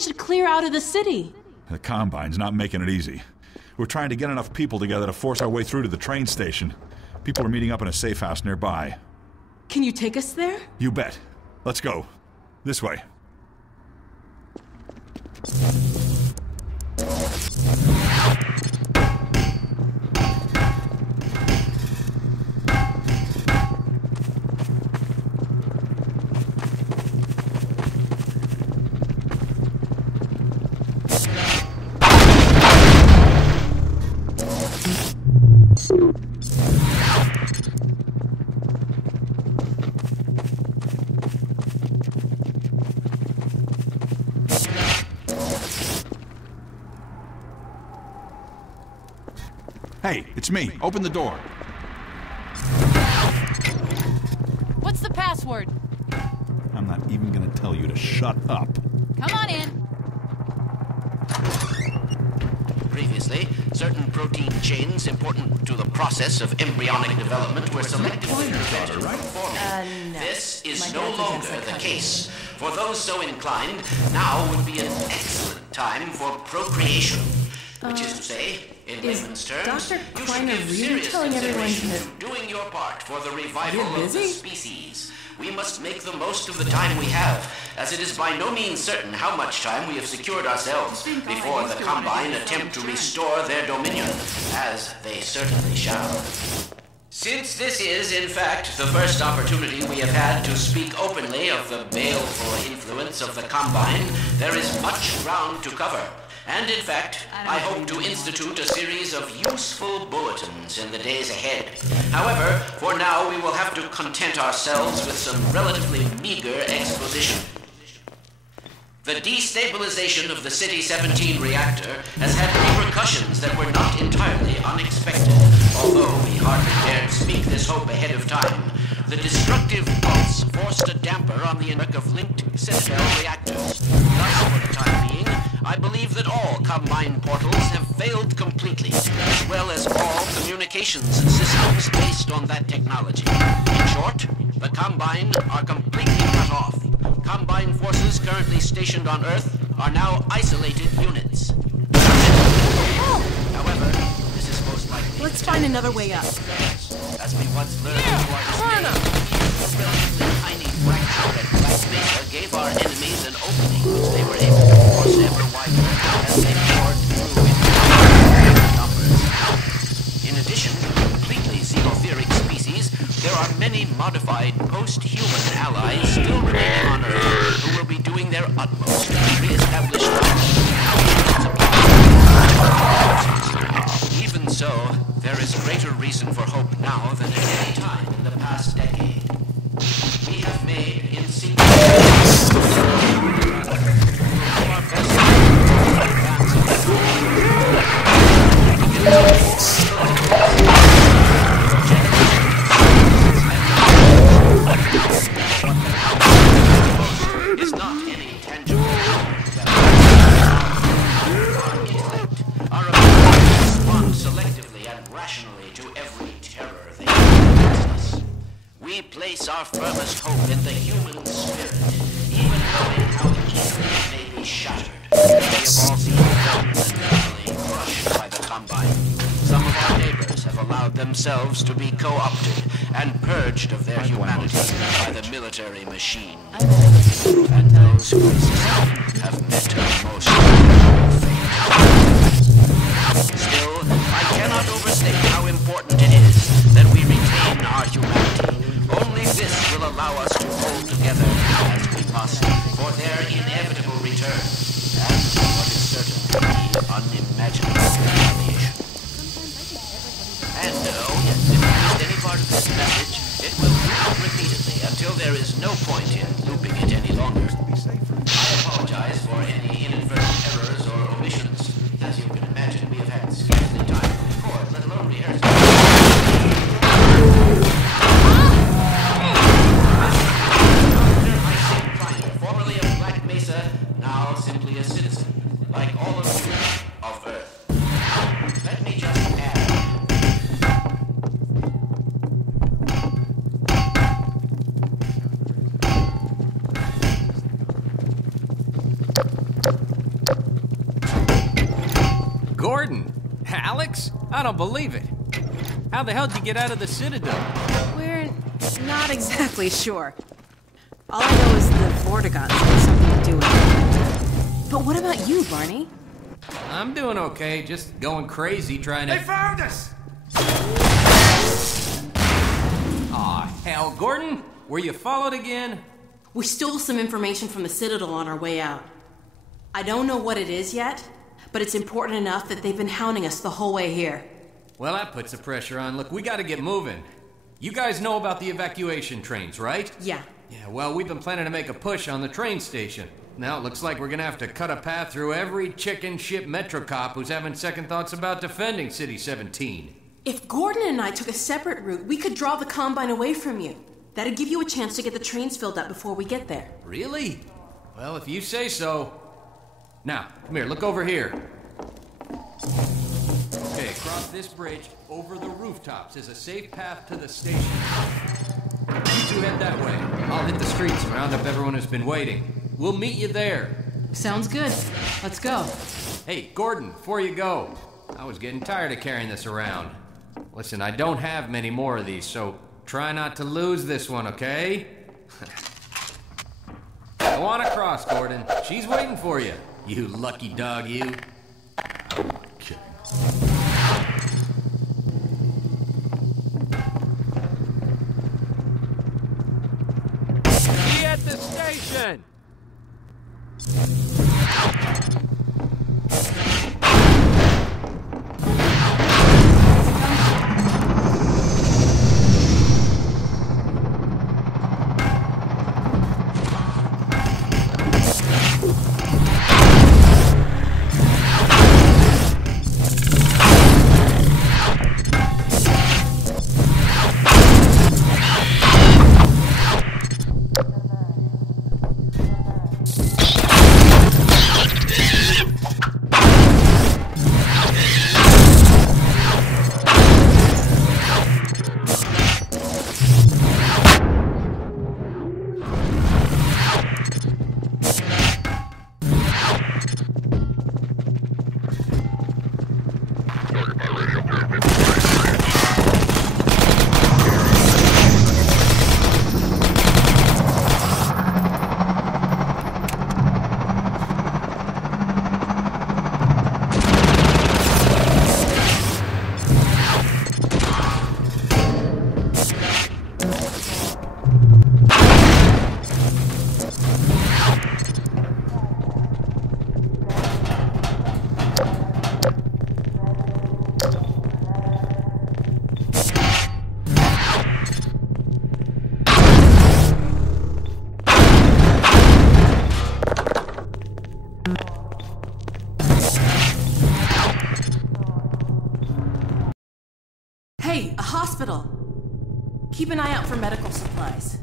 should clear out of the city. The Combine's not making it easy. We're trying to get enough people together to force our way through to the train station. People are meeting up in a safe house nearby. Can you take us there? You bet. Let's go. This way. Hey, it's me. Open the door. What's the password? I'm not even gonna tell you to shut up. Come on in. Previously, certain protein chains important to the process of embryonic development were selectively prevented from forming. No. This is My no dad's longer against the that case. For those so inclined, now would be an excellent time for procreation. Which is to say, in layman's terms, Dr. you should Kleiner give really serious telling everyone consideration to- to doing your part for the revival You're of the busy? species. We must make the most of the time we have, as it is by no means certain how much time we have secured ourselves before the Combine attempt to restore their dominion, as they certainly shall. Since this is, in fact, the first opportunity we have had to speak openly of the baleful influence of the Combine, there is much ground to cover. And in fact, I hope to institute a series of useful bulletins in the days ahead. However, for now we will have to content ourselves with some relatively meager exposition. The destabilization of the City 17 reactor has had repercussions that were not entirely unexpected, although we hardly dared speak this hope ahead of time. The destructive pulse forced a damper on the network of linked Citadel reactors. Thus, for the time being, I believe that all Combine portals have failed completely, as well as all communications systems based on that technology. In short, the Combine are completely cut off. Combine forces currently stationed on Earth are now isolated units. However, this is most likely... Let's find another way up. As we once learned to our dismay, the relatively tiny fracture at Black Mesa gave our enemies an opening which they were able to force ever wider as they poured through in numbers. In addition to completely xenotheric species, there are many modified post-human allies still remaining on Earth who will be doing their utmost to re-establish Even so, there is greater reason for hope now than at any time in the past decade. We have made in secret our best is not any tangible our intellect, our ability to respond selectively and rationally to every terror they bring against us. We place our firmest hope in the human spirit, even knowing how easily it may be shattered. We have all seen films and literally crushed by the Combine. Some of our neighbors have allowed themselves to be co-opted and purged of their humanity by the military machine. And those who resist have met a most terrible fate. Still, I cannot overstate how important it is that we retain our humanity. Only this will allow us to hold together as we must for their inevitable return, and what is certain to be unimaginable retaliation. And, oh yes, if you missed any part of this message, it will loop repeatedly until there is no point in looping it any longer. I apologize for any inadvertent errors or omissions. As you can imagine, we have had scarcely time to record, let alone rehearse. Formerly of Black Mesa, now simply a citizen, like all of you of Earth. Let me just add. Gordon. Alex? I don't believe it. How the hell did you get out of the Citadel? We're not exactly sure. All I know is the Vortigots had something to do with it. But what about you, Barney? I'm doing okay, just going crazy trying to... They found us! Aw, hell, Gordon? Were you followed again? We stole some information from the Citadel on our way out. I don't know what it is yet, but it's important enough that they've been hounding us the whole way here. Well, that puts the pressure on. Look, we gotta get moving. You guys know about the evacuation trains, right? Yeah. Yeah, well, we've been planning to make a push on the train station. Now it looks like we're gonna have to cut a path through every chicken ship Metro cop who's having second thoughts about defending City 17. If Gordon and I took a separate route, we could draw the Combine away from you. That'd give you a chance to get the trains filled up before we get there. Really? Well, if you say so. Now, come here, look over here. Okay, across this bridge, over the rooftops, is a safe path to the station. You two head that way. I'll hit the streets and round up everyone who's been waiting. We'll meet you there. Sounds good. Let's go. Hey, Gordon, before you go, I was getting tired of carrying this around. Listen, I don't have many more of these, so try not to lose this one, okay? Go on across, Gordon. She's waiting for you. You lucky dog, you. Okay. Be at the station! Hey, a hospital. Keep an eye out for medical supplies.